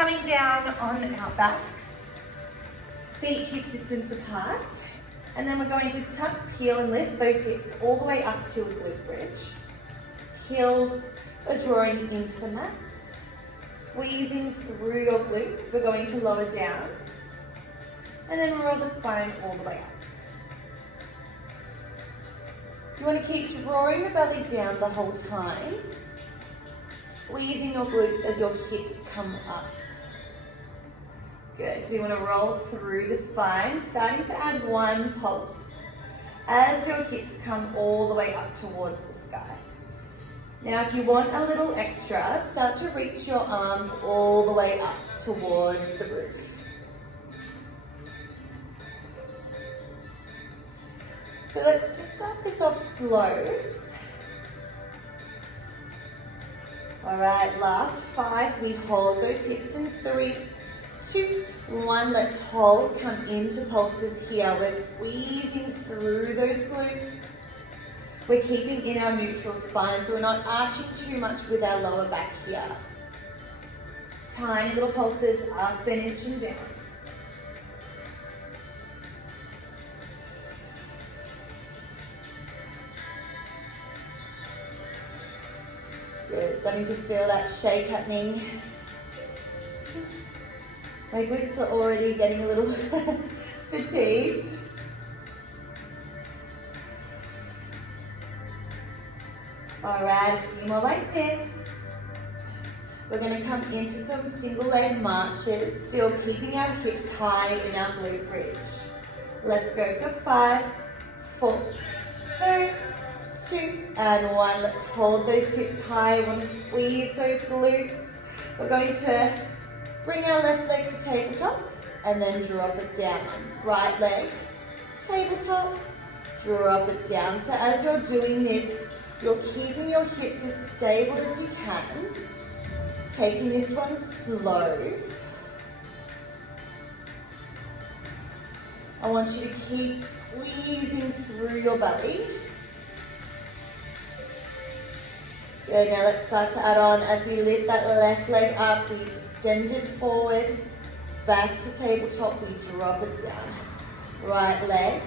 Coming down on our backs, feet hip distance apart. And then we're going to tuck, peel and lift those hips all the way up to a glute bridge. Heels are drawing into the mat. Squeezing through your glutes, we're going to lower down. And then roll the spine all the way up. You want to keep drawing your belly down the whole time. Squeezing your glutes as your hips come up. Good, so you want to roll through the spine, starting to add one pulse as your hips come all the way up towards the sky. Now if you want a little extra, start to reach your arms all the way up towards the roof. So let's just start this off slow. All right, last 5, we hold those hips in 3, 2, 1, let's hold, come into pulses here. We're squeezing through those glutes. We're keeping in our neutral spine, so we're not arching too much with our lower back here. Tiny little pulses up and inch and down. Good, starting to feel that shake happening. My glutes are already getting a little fatigued. All right, a few more like this. We're going to come into some single leg marches, still keeping our hips high in our glute bridge. Let's go for 5, 4, 3, 2, and 1. Let's hold those hips high. We want to squeeze those glutes. We're going to bring our left leg to tabletop and then drop it down. Right leg, tabletop, drop it down. So as you're doing this, you're keeping your hips as stable as you can. Taking this one slow. I want you to keep squeezing through your belly. Good, now let's start to add on as we lift that left leg up, we extend it forward, back to tabletop, we drop it down. Right leg,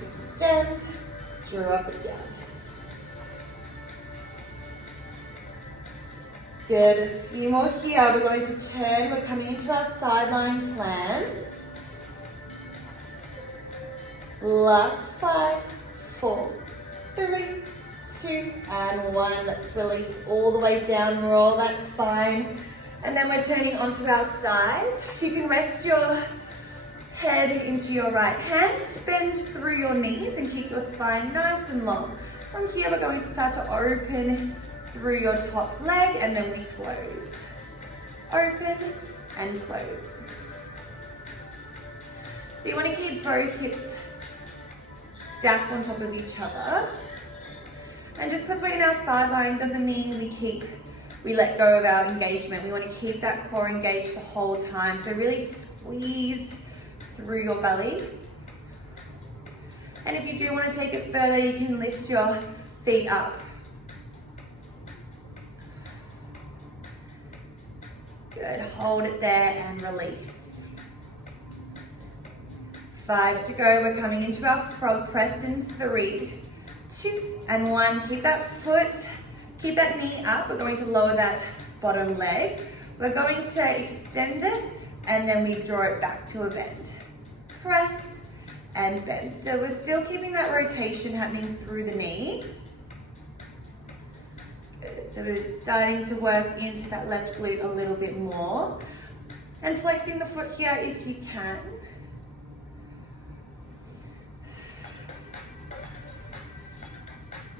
extend, drop it down. Good, a few more here. We're going to turn, we're coming into our sideline clams. Last 5, 4, 3, 2, and 1. Let's release all the way down, roll that spine. And then we're turning onto our side. You can rest your head into your right hand, bend through your knees and keep your spine nice and long. From here, we're going to start to open through your top leg and then we close. Open and close. So you want to keep both hips stacked on top of each other. And just because we're in our sideline doesn't mean we let go of our engagement. We want to keep that core engaged the whole time. So really squeeze through your belly. And if you do want to take it further, you can lift your feet up. Good, hold it there and release. 5 to go, we're coming into our frog press in 3, 2, and 1. Keep that foot, keep that knee up. We're going to lower that bottom leg. We're going to extend it and then we draw it back to a bend. Press and bend. So we're still keeping that rotation happening through the knee. So we're just starting to work into that left glute a little bit more. And flexing the foot here if you can.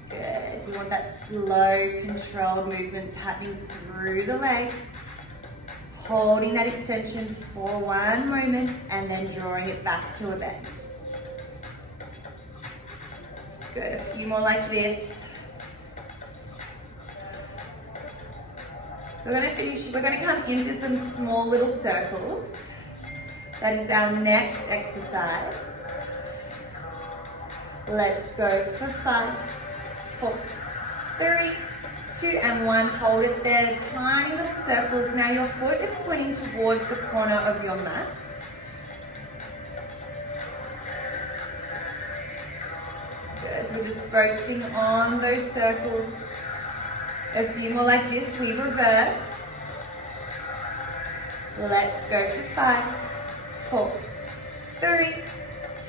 Good. We want that slow, controlled movements happening through the leg. Holding that extension for one moment and then drawing it back to a bend. Good. A few more like this. We're going to finish, we're going to come into some small little circles. That is our next exercise. Let's go for 5, 4, 3, 2 and 1, hold it there, tiny little circles. Now your foot is pointing towards the corner of your mat. Good, so we're just focusing on those circles. A few more like this, we reverse. Let's go for 5, 4, 3,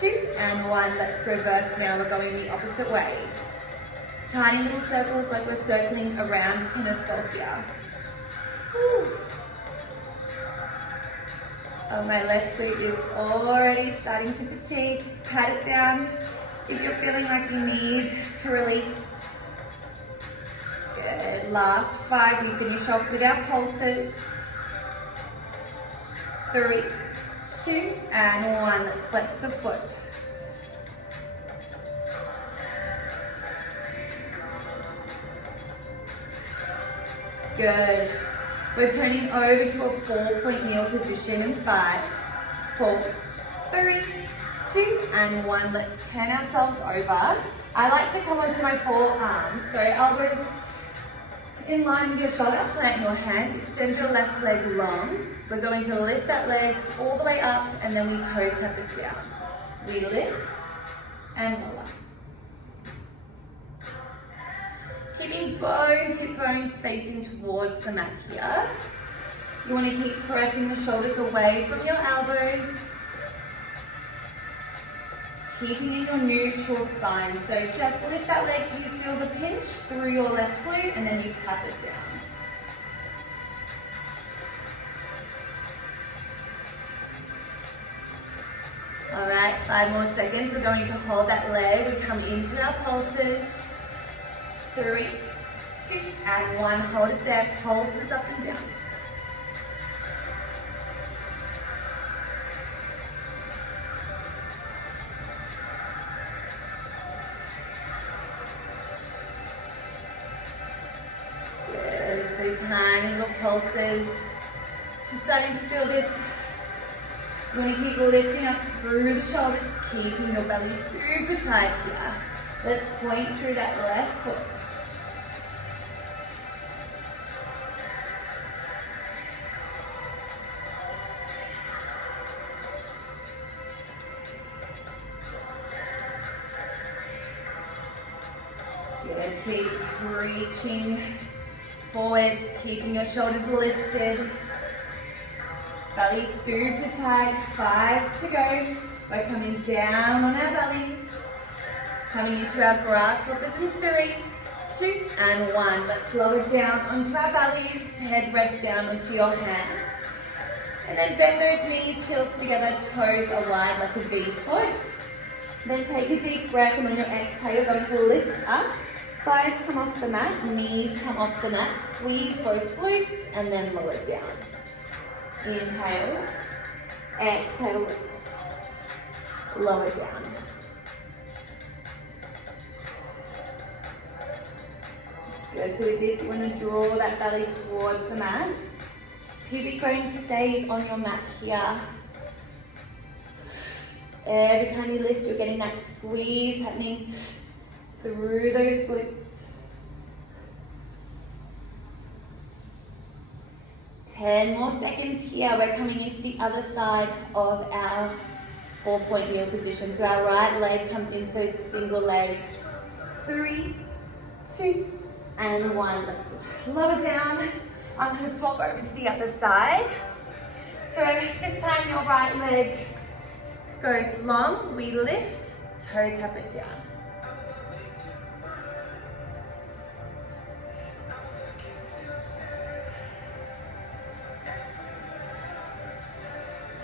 2, and 1. Let's reverse now. We're going the opposite way. Tiny little circles like we're circling around a tennis ball here. Whew. Oh, my left glute is already starting to fatigue. Pat it down if you're feeling like you need to release. Good. Last 5. We finish off with our pulses. 3, 2, and 1. Let's flex the foot. Good. We're turning over to a 4-point kneel position in 5, 4, 3, 2, and 1. Let's turn ourselves over. I like to come onto my forearms, so elbows in line with your shoulder, plant your hands, extend your left leg long. We're going to lift that leg all the way up and then we toe tap it down. We lift and lower. Keeping both hip bones facing towards the mat here. You want to keep pressing the shoulders away from your elbows. Keeping in your neutral spine. So just lift that leg till you feel the pinch through your left glute and then you tap it down. All right, 5 more seconds. We're going to hold that leg. We come into our pulses. 3, 2, and 1. Hold it there. Pulses up and down. Good. So tiny little pulses. Just starting to feel this. You want to keep lifting up through the shoulders, keeping your belly super tight here. Let's point through that left foot. Good. Keep reaching forwards, keeping your shoulders lifted. Belly super tight, 5 to go. We're coming down on our bellies. Coming into our grasshoppers in 3, 2, and 1. Let's lower down onto our bellies. Head rest down onto your hands. And then bend those knees, heels together, toes are wide like a V foot. Then take a deep breath and on your exhale, you're going to lift up. Thighs come off the mat, knees come off the mat. Squeeze both glutes and then lower down. Inhale, exhale, lift, lower down. Good, so with this you want to draw that belly towards the mat. Pubic bone stays on your mat here. Every time you lift you're getting that squeeze happening through those glutes. 10 more seconds here. We're coming into the other side of our 4-point kneel position. So our right leg comes into those single legs. 3, 2, and 1. Let's lower down. I'm going to swap over to the other side. So this time your right leg goes long. We lift, toe tap it down.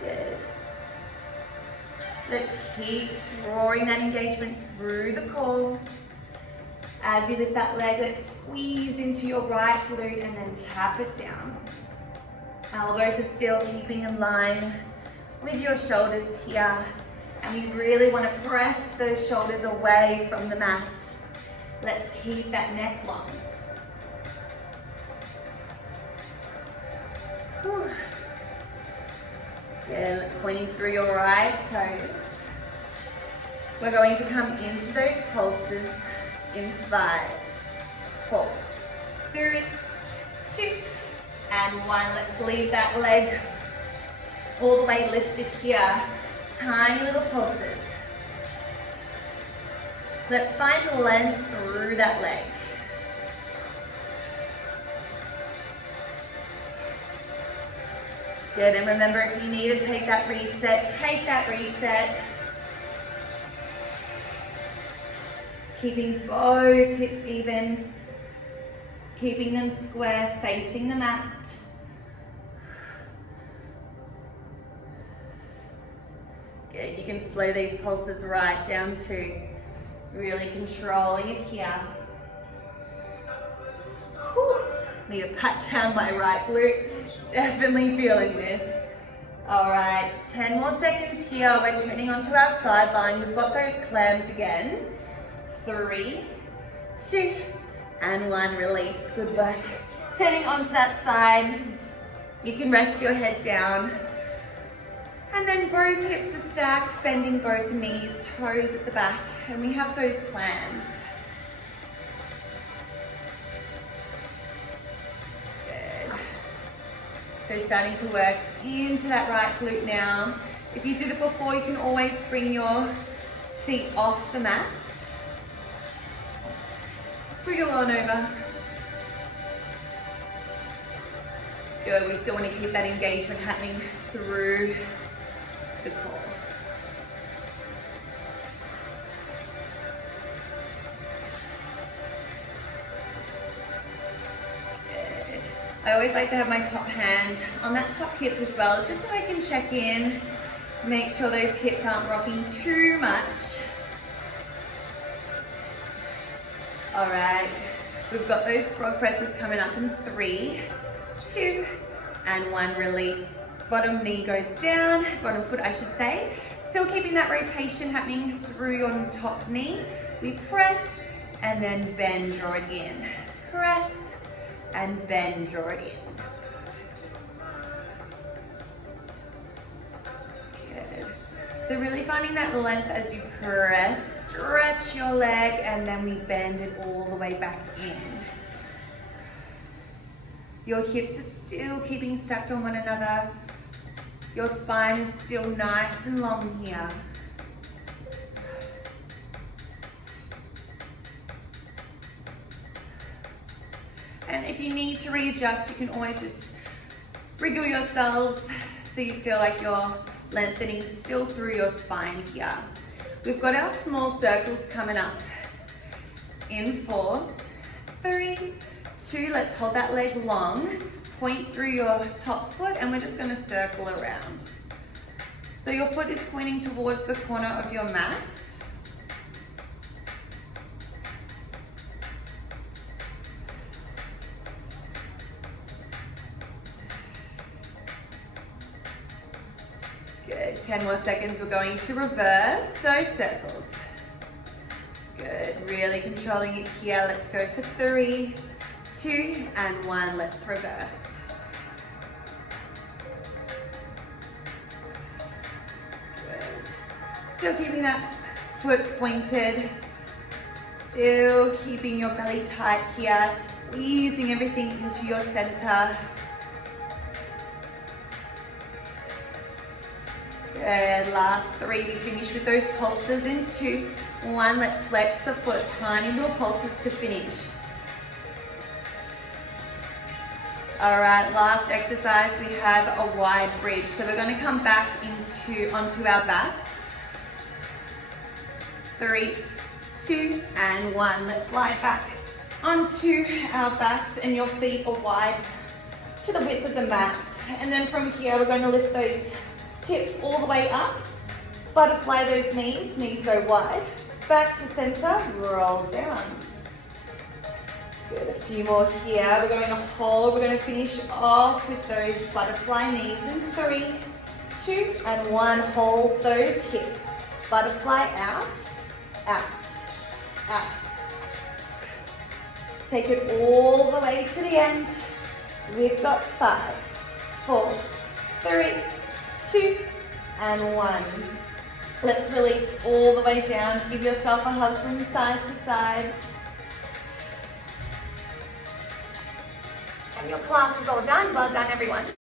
Good. Let's keep drawing that engagement through the core. As you lift that leg, let's squeeze into your right glute and then tap it down. Elbows are still keeping in line with your shoulders here. And we really want to press those shoulders away from the mat. Let's keep that neck long. Whew. Good, pointing through your right toes. We're going to come into those pulses in 5, 4, 3, 2, and 1. Let's leave that leg all the way lifted here. Tiny little pulses. Let's find the length through that leg. Good, and remember, if you need to take that reset, take that reset. Keeping both hips even, keeping them square, facing the mat. Good, you can slow these pulses right down to really controlling it here. Whew. Need to pat down my right glute. Definitely feeling this. All right, 10 more seconds here. We're turning onto our sideline. We've got those clams again. 3, 2, and 1. Release. Good work. Turning onto that side. You can rest your head down. And then both hips are stacked, bending both knees, toes at the back. And we have those clams. Good. So starting to work into that right glute now. If you did it before, you can always bring your feet off the mat. Wiggle on over. Good, we still want to keep that engagement happening through the core. Good. I always like to have my top hand on that top hip as well, just so I can check in, make sure those hips aren't rocking too much. All right, we've got those frog presses coming up in 3, 2, and 1. Release. Bottom knee goes down, bottom foot I should say. Still keeping that rotation happening through your top knee. We press and then bend, draw it in. Press and bend, draw it in. Good. So really finding that length as you press, stretch your leg, and then we bend it all the way back in. Your hips are still keeping stacked on one another. Your spine is still nice and long here. And if you need to readjust, you can always just wriggle yourselves so you feel like you're lengthening still through your spine here. We've got our small circles coming up in 4, 3, 2, let's hold that leg long. Point through your top foot and we're just going to circle around. So your foot is pointing towards the corner of your mat. Good, 10 more seconds. We're going to reverse those circles. Good, really controlling it here. Let's go for 3, 2, and 1. Let's reverse. Still keeping that foot pointed, still keeping your belly tight here, squeezing everything into your center. Good, last 3, we finish with those pulses in 2, 1, let's flex the foot, tiny little pulses to finish. All right, last exercise, we have a wide bridge. So we're gonna come back onto our backs. 3, 2, and 1. Let's lie back onto our backs and your feet are wide to the width of the mat. And then from here, we're going to lift those hips all the way up. Butterfly those knees go wide. Back to center, roll down. Good, a few more here. We're going to hold, we're going to finish off with those butterfly knees in 3, 2, and 1. Hold those hips. Butterfly out. Out, out. Take it all the way to the end. We've got 5, 4, 3, 2, and 1. Let's release all the way down. Give yourself a hug from side to side. And your class is all done. Well done, everyone.